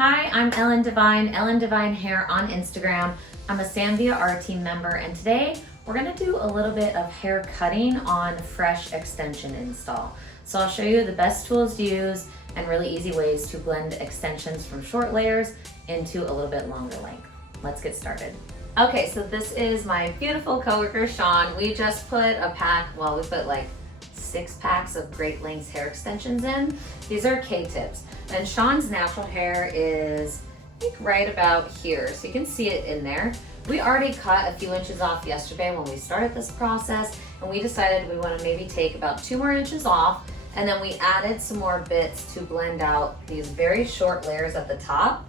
Hi, I'm Devine Hair on Instagram. I'm a Sanvia ArTeam member, and today we're gonna do a little bit of hair cutting on fresh extension install. So I'll show you the best tools to use and really easy ways to blend extensions from short layers into a little bit longer length. Let's get started. Okay, so this is my beautiful coworker, Sean. We just put a pack, well, we put like 6 packs of Great Lengths hair extensions in. These are K-tips. And Sean's natural hair is, I think, right about here. So you can see it in there. We already cut a few inches off yesterday when we started this process, and we decided we want to maybe take about 2 more inches off, and then we added some more bits to blend out these very short layers at the top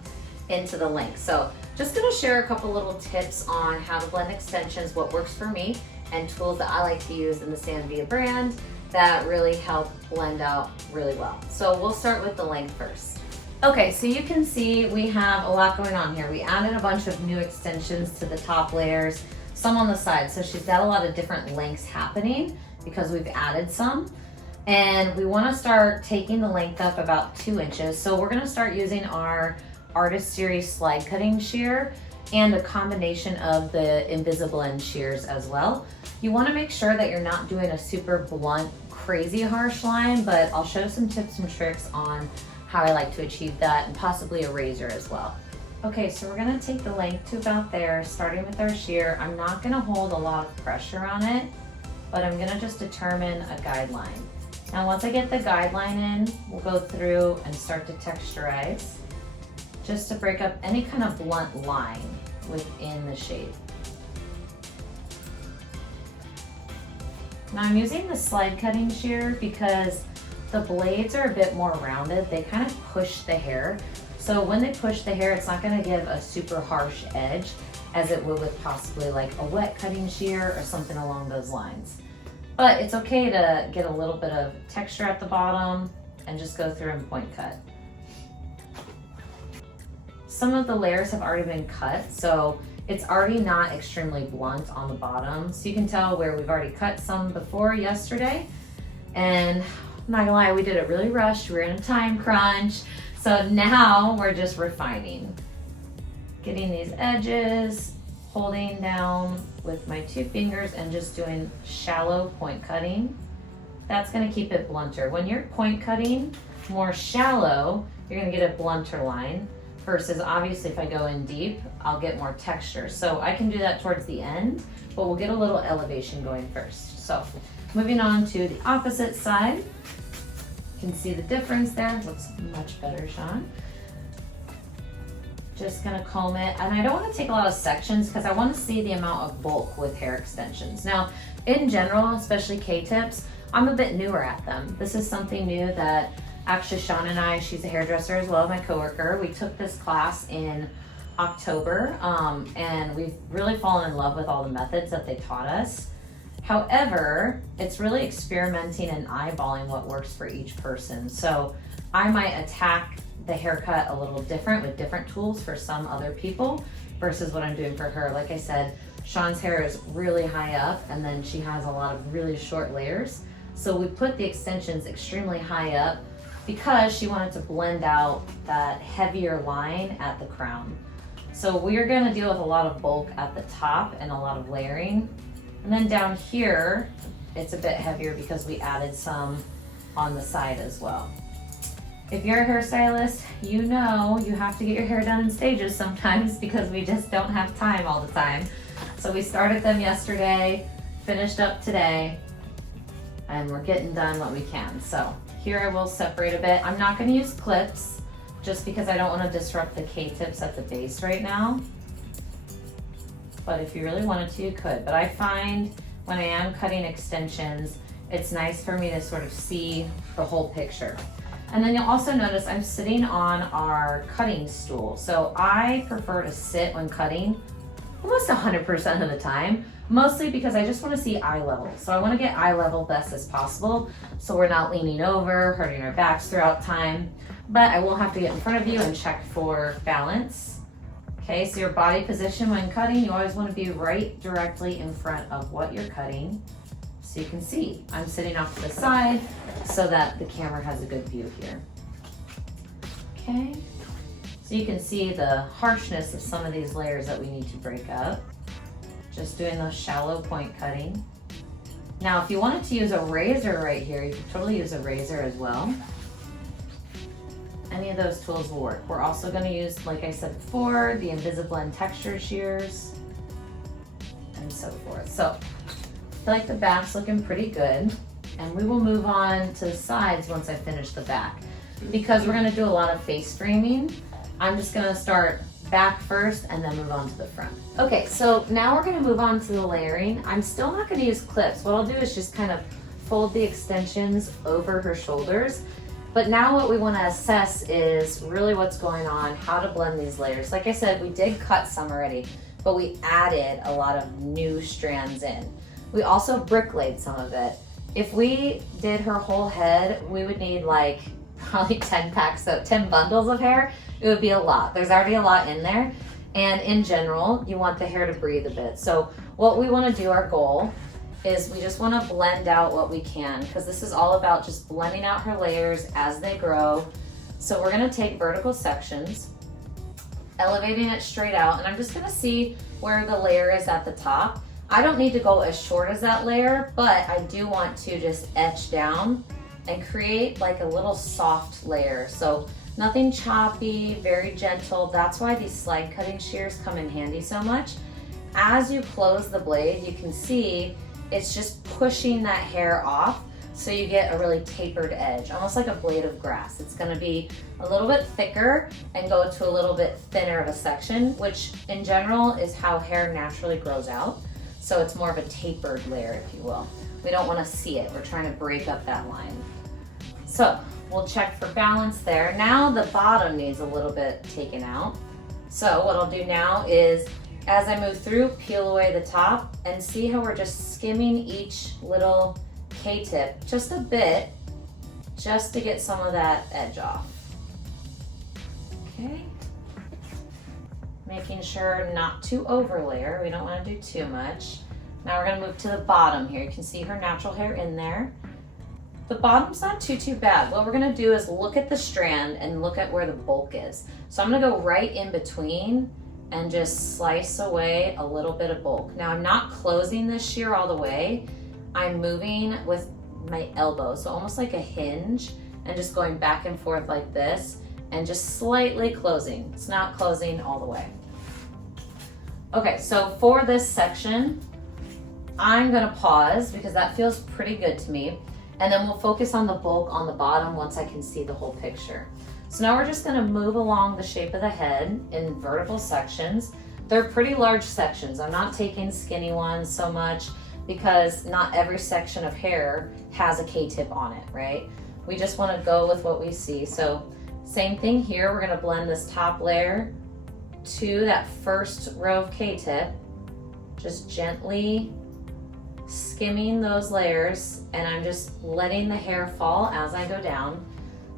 into the length. So just gonna share a couple little tips on how to blend extensions, what works for me, and tools that I like to use in the Sanvia brand that really help blend out really well. So we'll start with the length first. Okay, so you can see we have a lot going on here. We added a bunch of new extensions to the top layers, some on the side. So she's got a lot of different lengths happening because we've added some. And we wanna start taking the length up about 2 inches. So we're gonna start using our Artist Series slide cutting shear and a combination of the invisible end shears as well. You wanna make sure that you're not doing a super blunt, crazy harsh line, but I'll show some tips and tricks on how I like to achieve that, and possibly a razor as well. Okay, so we're gonna take the length to about there, starting with our shear. I'm not gonna hold a lot of pressure on it, but I'm gonna just determine a guideline. Now, once I get the guideline in, we'll go through and start to texturize, just to break up any kind of blunt line within the shape. Now I'm using the slide cutting shear because the blades are a bit more rounded. They kind of push the hair. So when they push the hair, it's not gonna give a super harsh edge as it would with possibly like a wet cutting shear or something along those lines. But it's okay to get a little bit of texture at the bottom and just go through and point cut. Some of the layers have already been cut, so it's already not extremely blunt on the bottom. So you can tell where we've already cut some before yesterday. And I'm not gonna lie, we did it really rushed. We were in a time crunch. So now we're just refining. Getting these edges, holding down with my 2 fingers and just doing shallow point cutting. That's gonna keep it blunter. When you're point cutting more shallow, you're gonna get a blunter line. Versus obviously if I go in deep, I'll get more texture. So I can do that towards the end, but we'll get a little elevation going first. So moving on to the opposite side. You can see the difference there. Looks much better, Sean. Just gonna comb it. And I don't wanna take a lot of sections because I wanna see the amount of bulk with hair extensions. Now, in general, especially K-tips, I'm a bit newer at them. This is something new that actually, Sean and I, she's a hairdresser as well, my coworker. We took this class in October, and we've really fallen in love with all the methods that they taught us. However, it's really experimenting and eyeballing what works for each person. So I might attack the haircut a little different with different tools for some other people versus what I'm doing for her. Like I said, Sean's hair is really high up, and then she has a lot of really short layers. So we put the extensions extremely high up because she wanted to blend out that heavier line at the crown. So we're gonna deal with a lot of bulk at the top and a lot of layering. And then down here, it's a bit heavier because we added some on the side as well. If you're a hairstylist, you know you have to get your hair done in stages sometimes because we just don't have time all the time. So we started them yesterday, finished up today, and we're getting done what we can. So here I will separate a bit. I'm not gonna use clips just because I don't wanna disrupt the K-tips at the base right now. But if you really wanted to, you could. But I find when I am cutting extensions, it's nice for me to sort of see the whole picture. And then you'll also notice I'm sitting on our cutting stool. So I prefer to sit when cutting almost 100% of the time, mostly because I just want to see eye level. So I want to get eye level best as possible, so we're not leaning over, hurting our backs throughout time. But I will have to get in front of you and check for balance. Okay, so your body position when cutting, you always want to be right directly in front of what you're cutting. So you can see, I'm sitting off to the side so that the camera has a good view here. Okay, So you can see the harshness of some of these layers that we need to break up. Just doing those shallow point cutting. Now, if you wanted to use a razor right here, you could totally use a razor as well. Any of those tools will work. We're also gonna use, like I said before, the Invisablend texture shears and so forth. So, I feel like the back's looking pretty good. And we will move on to the sides once I finish the back. Because we're gonna do a lot of face framing, I'm just gonna start back first and then move on to the front. Okay, so now we're gonna move on to the layering. I'm still not gonna use clips. What I'll do is just kind of fold the extensions over her shoulders. But now what we wanna assess is really what's going on, how to blend these layers. Like I said, we did cut some already, but we added a lot of new strands in. We also bricklayed some of it. If we did her whole head, we would need like probably 10 bundles of hair. It would be a lot. There's already a lot in there. And in general, you want the hair to breathe a bit. So what we want to do, our goal, is we just want to blend out what we can, because this is all about just blending out her layers as they grow. So we're going to take vertical sections, elevating it straight out, and I'm just going to see where the layer is at the top. I don't need to go as short as that layer, but I do want to just etch down and create like a little soft layer. So nothing choppy, very gentle. That's why these slide cutting shears come in handy so much. As you close the blade, you can see it's just pushing that hair off, so you get a really tapered edge, almost like a blade of grass. It's gonna be a little bit thicker and go to a little bit thinner of a section, which in general is how hair naturally grows out. So it's more of a tapered layer, if you will. We don't wanna see it. We're trying to break up that line. So we'll check for balance there. Now the bottom needs a little bit taken out. So what I'll do now is, as I move through, peel away the top and see how we're just skimming each little K-tip just a bit, just to get some of that edge off. Okay. Making sure not to overlayer. We don't want to do too much. Now we're going to move to the bottom here. You can see her natural hair in there. The bottom's not too bad. What we're going to do is look at the strand and look at where the bulk is. So I'm going to go right in between and just slice away a little bit of bulk. Now I'm not closing this shear all the way. I'm moving with my elbow, so almost like a hinge, and just going back and forth like this and just slightly closing. It's not closing all the way. Okay, so for this section, I'm gonna pause because that feels pretty good to me. And then we'll focus on the bulk on the bottom once I can see the whole picture. So now we're just gonna move along the shape of the head in vertical sections. They're pretty large sections. I'm not taking skinny ones so much because not every section of hair has a K-tip on it, right? We just wanna go with what we see. So same thing here, we're gonna blend this top layer to that first row of K-tip, just gently skimming those layers, and I'm just letting the hair fall as I go down.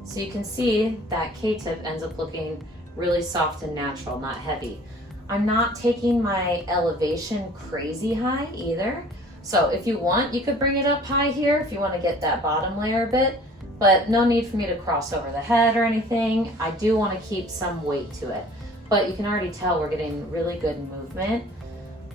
So you can see that K-tip ends up looking really soft and natural, not heavy. I'm not taking my elevation crazy high either. So if you want, you could bring it up high here if you want to get that bottom layer a bit, but no need for me to cross over the head or anything. I do want to keep some weight to it, but you can already tell we're getting really good movement.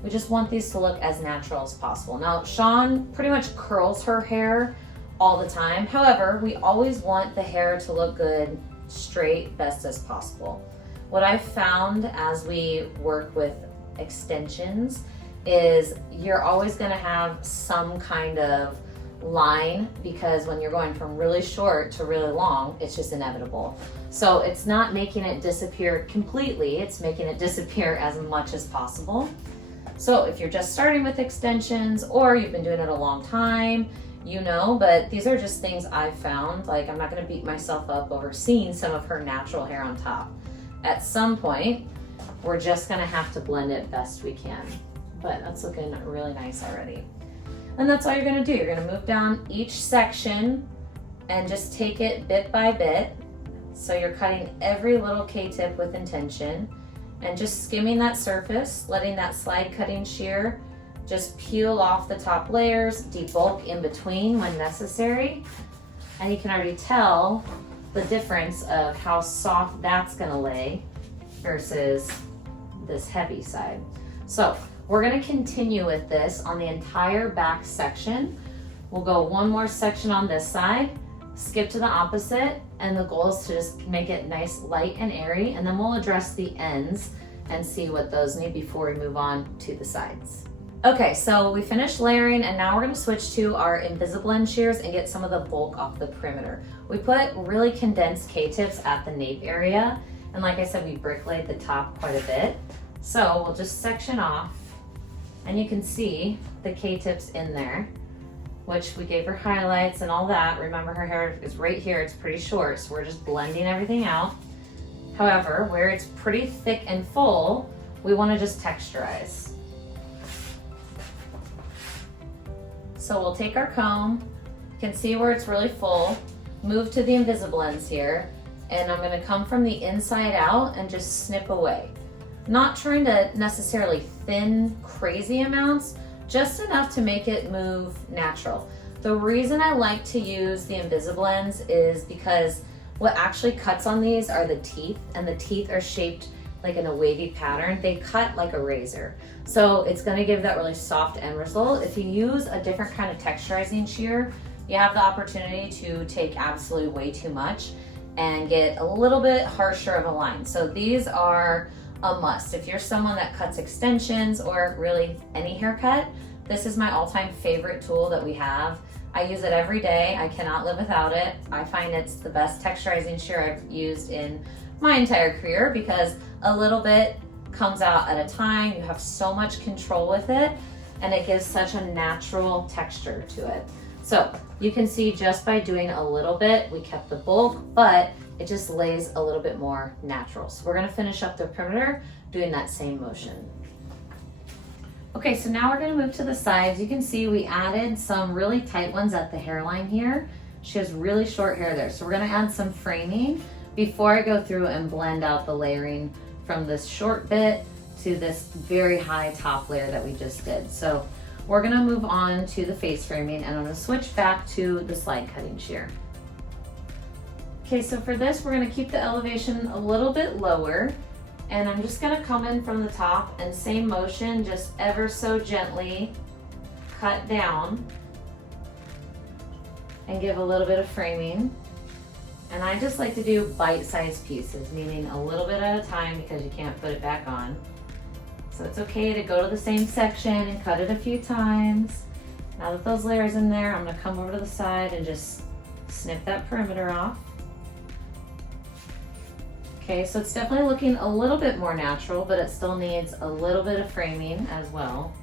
We just want these to look as natural as possible. Now, Sean pretty much curls her hair all the time. However, we always want the hair to look good, straight, best as possible. What I've found as we work with extensions is you're always gonna have some kind of line, because when you're going from really short to really long, it's just inevitable. So it's not making it disappear completely, it's making it disappear as much as possible. So if you're just starting with extensions or you've been doing it a long time, you know, but these are just things I've found. Like, I'm not gonna beat myself up over seeing some of her natural hair on top. At some point, we're just gonna have to blend it best we can. But that's looking really nice already. And that's all you're gonna do. You're gonna move down each section and just take it bit by bit. So you're cutting every little K-tip with intention and just skimming that surface, letting that slide cutting shear just peel off the top layers, debulk in between when necessary. And you can already tell the difference of how soft that's gonna lay versus this heavy side. So we're gonna continue with this on the entire back section. We'll go one more section on this side, skip to the opposite, and the goal is to just make it nice, light and airy, and then we'll address the ends and see what those need before we move on to the sides. Okay, so we finished layering and now we're gonna switch to our Invisablend shears and get some of the bulk off the perimeter. We put really condensed K-tips at the nape area, and like I said, we brick-laid the top quite a bit. So we'll just section off, and you can see the K-tips in there, which we gave her highlights and all that. Remember, her hair is right here, it's pretty short, so we're just blending everything out. However, where it's pretty thick and full, we wanna just texturize. So we'll take our comb, you can see where it's really full, move to the Invisablends here, and I'm gonna come from the inside out and just snip away. Not trying to necessarily thin crazy amounts, just enough to make it move natural. The reason I like to use the Invisablends is because what actually cuts on these are the teeth, and the teeth are shaped like in a wavy pattern. They cut like a razor. So it's gonna give that really soft end result. If you use a different kind of texturizing shear, you have the opportunity to take absolutely way too much and get a little bit harsher of a line. So these are a must. If you're someone that cuts extensions or really any haircut, this is my all-time favorite tool that we have. I use it every day. I cannot live without it. I find it's the best texturizing shear I've used in my entire career because a little bit comes out at a time. You have so much control with it, and it gives such a natural texture to it. So you can see just by doing a little bit, we kept the bulk, but it just lays a little bit more natural. So we're gonna finish up the perimeter doing that same motion. Okay, so now we're gonna move to the sides. You can see we added some really tight ones at the hairline here. She has really short hair there. So we're gonna add some framing before I go through and blend out the layering from this short bit to this very high top layer that we just did. So we're gonna move on to the face framing, and I'm gonna switch back to the slide cutting shear. Okay, so for this, we're gonna keep the elevation a little bit lower, and I'm just gonna come in from the top and same motion, just ever so gently cut down and give a little bit of framing. And I just like to do bite-sized pieces, meaning a little bit at a time because you can't put it back on. So it's okay to go to the same section and cut it a few times. Now that those layers in there, I'm gonna come over to the side and just snip that perimeter off. Okay, so it's definitely looking a little bit more natural, but it still needs a little bit of framing as well.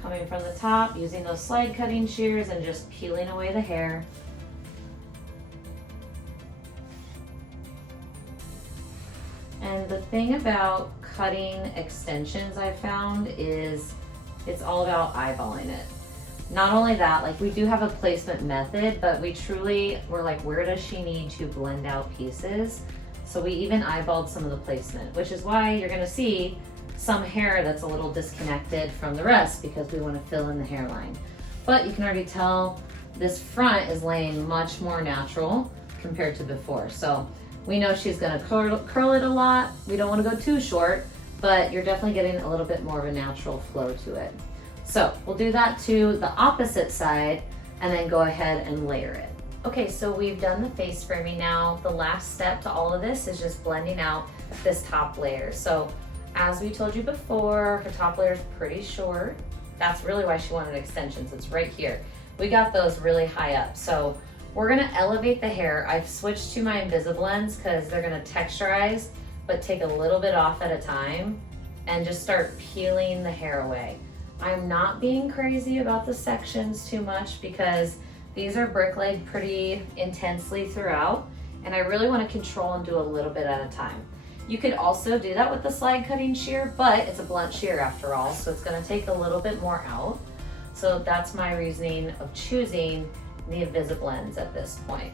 Coming from the top, using those slide cutting shears and just peeling away the hair. And the thing about cutting extensions I've found is it's all about eyeballing it. Not only that, like we do have a placement method, but we're like, where does she need to blend out pieces? So we even eyeballed some of the placement, which is why you're gonna see some hair that's a little disconnected from the rest because we wanna fill in the hairline. But you can already tell this front is laying much more natural compared to before. So we know she's gonna curl it a lot. We don't wanna go too short, but you're definitely getting a little bit more of a natural flow to it. So we'll do that to the opposite side and then go ahead and layer it. Okay, so we've done the face framing now. The last step to all of this is just blending out this top layer. So as we told you before, her top layer is pretty short. That's really why she wanted extensions. It's right here. We got those really high up. So we're gonna elevate the hair. I've switched to my Invisablends because they're gonna texturize, but take a little bit off at a time and just start peeling the hair away. I'm not being crazy about the sections too much because these are brick-laid pretty intensely throughout, and I really want to control and do a little bit at a time. You could also do that with the slide cutting shear, but it's a blunt shear after all, so it's going to take a little bit more out. So that's my reasoning of choosing the Invisablends at this point,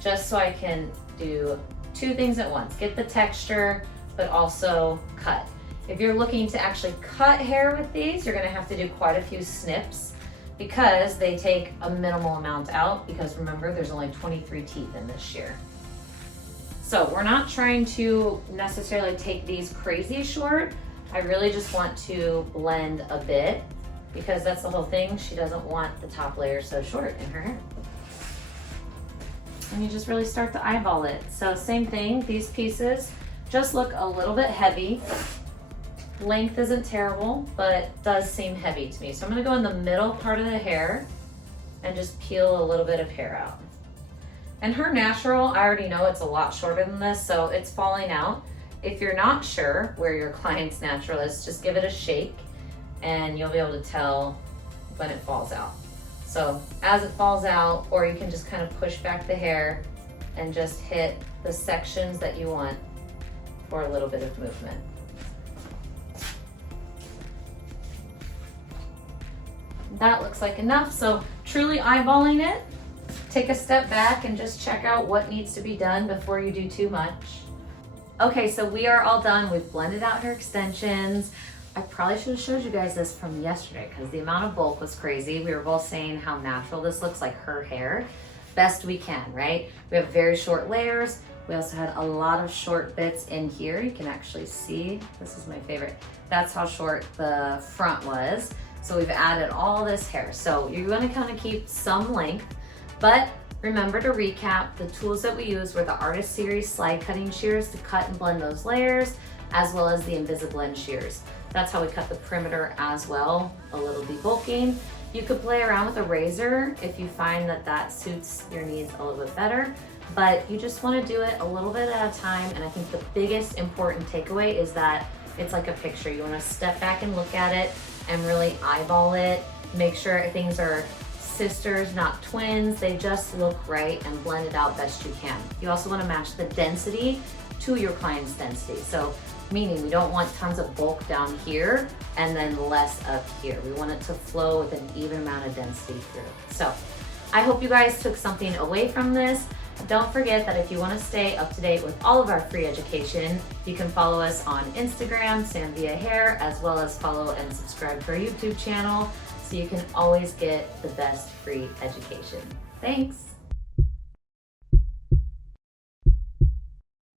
just so I can do two things at once, get the texture, but also cut. If you're looking to actually cut hair with these, you're gonna have to do quite a few snips because they take a minimal amount out, because remember, there's only 23 teeth in this shear. So we're not trying to necessarily take these crazy short. I really just want to blend a bit because that's the whole thing. She doesn't want the top layer so short in her hair. And you just really start to eyeball it. So same thing, these pieces just look a little bit heavy. Length isn't terrible, but does seem heavy to me. So I'm gonna go in the middle part of the hair and just peel a little bit of hair out. And her natural, I already know it's a lot shorter than this, so it's falling out. If you're not sure where your client's natural is, just give it a shake and you'll be able to tell when it falls out. So as it falls out, or you can just kind of push back the hair and just hit the sections that you want for a little bit of movement. That looks like enough. So truly eyeballing it, take a step back and just check out what needs to be done before you do too much. Okay, so we are all done. We've blended out her extensions. I probably should have showed you guys this from yesterday because the amount of bulk was crazy. We were both saying how natural this looks like her hair. Best we can, right? We have very short layers. We also had a lot of short bits in here. You can actually see, this is my favorite. That's how short the front was. So we've added all this hair. So you're gonna kind of keep some length, but remember to recap, the tools that we used were the Artist Series slide cutting shears to cut and blend those layers, as well as the Invisablend shears. That's how we cut the perimeter as well, a little debulking. You could play around with a razor if you find that that suits your needs a little bit better, but you just wanna do it a little bit at a time. And I think the biggest important takeaway is that it's like a picture. You wanna step back and look at it and really eyeball it. Make sure things are sisters, not twins. They just look right and blend it out best you can. You also wanna match the density to your client's density. So meaning we don't want tons of bulk down here and then less up here. We want it to flow with an even amount of density through. So I hope you guys took something away from this. Don't forget that if you want to stay up to date with all of our free education, you can follow us on Instagram, Sam Via Hair, as well as follow and subscribe to our YouTube channel so you can always get the best free education. Thanks.